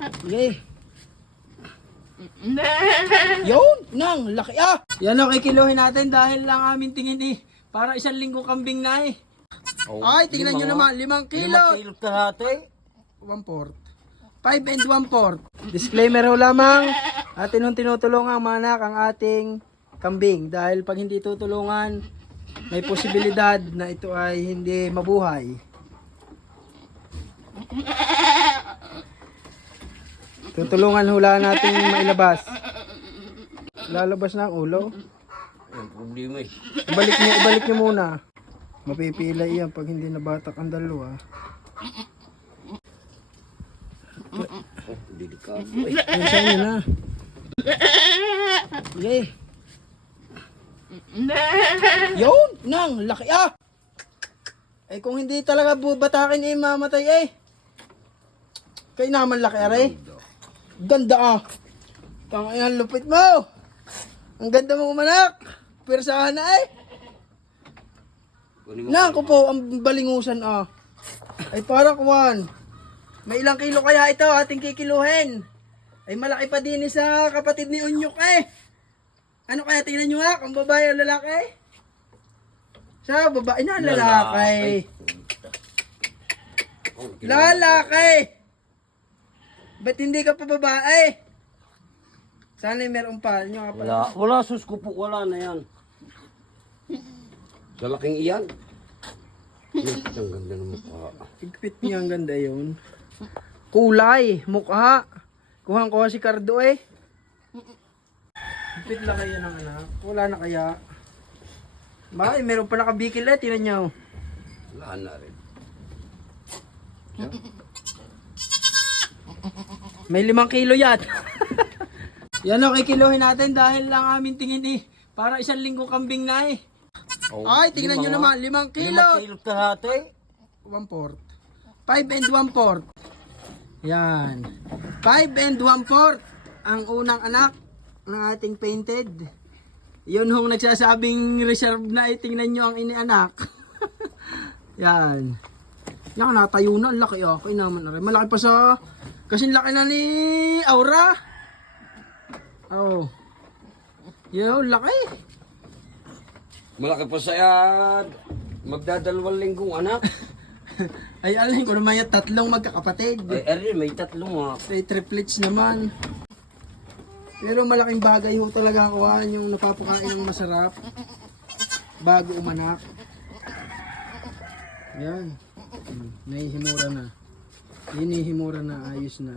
Okay. Yun, nang laki Yan o, kikiluhin natin dahil lang aming tingin para 1 linggo kambing na Oh, Ay, tingnan nyo naman, 5 kilo. 5 kilo kahati. 1/4. 5 and 1/4. Disclaimer ho lamang, atin nung tinutulungan mga anak ang ating kambing. Dahil pag hindi tutulungan, may posibilidad na ito ay hindi mabuhay. Tutulungan hula natin mailabas. Lalabas na ang ulo. Ang problema eh. Ibalik nyo muna. Mapipila yan pag hindi nabatak ang dalawa. Oh, delikado eh. Yan sa inyo na. Okay. Yun, nang laki Eh kung hindi talaga bubatakin mamatay Kaya naman laki Ganda Tangina lupit mo. Ang ganda mo manak. Persahan na Nang ko po ang balingusan Ay para kuwan. May ilang kilo kaya ito ating kikiluhin. Ay malaki pa din sa kapatid ni Unyok Ano kaya tingnan nyo kung babae o lalaki? Sa babae na lalaki. Lalaki. Ba't hindi ka pa babae? Sana meron pa. Nyo nga pala. Wala sus ko po, wala na yan. Sa laking iyan. Ang ganda ng mukha. Higpit niya, ang ganda yun. Kulay, mukha. Kuhang-kuha si Cardo Higpit lang kayo ng anak. Wala na kaya. Bakit? Meron pa nakabikil tinan nyo. Wala na rin. May 5 kilo yan. Yan o, kikiluhin natin dahil lang aming tingin para 1 linggo kambing na Oh, Ay, tingnan nyo naman, 5 kilo. 5 kilo kahati. 1/4. 5 and 1/4. Yan. 5 and 1/4. Ang unang anak ng ating painted. Yun hong nagsasabing reserve na tingnan nyo ang inianak. Yan. Yan, natayo na. Laki okay naman na rin. Malaki pa sa... Kasing laki na ni Aura. Oh. Yo, laki. Malaki pa sa yan. Magdadalawang linggong anak. Ay, alin ko naman yung 3 magkakapatid. Ay, may 3 May triplets naman. Pero malaking bagay ho talaga kuhaan yung napapakain ng masarap bago umanak. Yan. Nahihimura na. Hinihimura na, ayos na.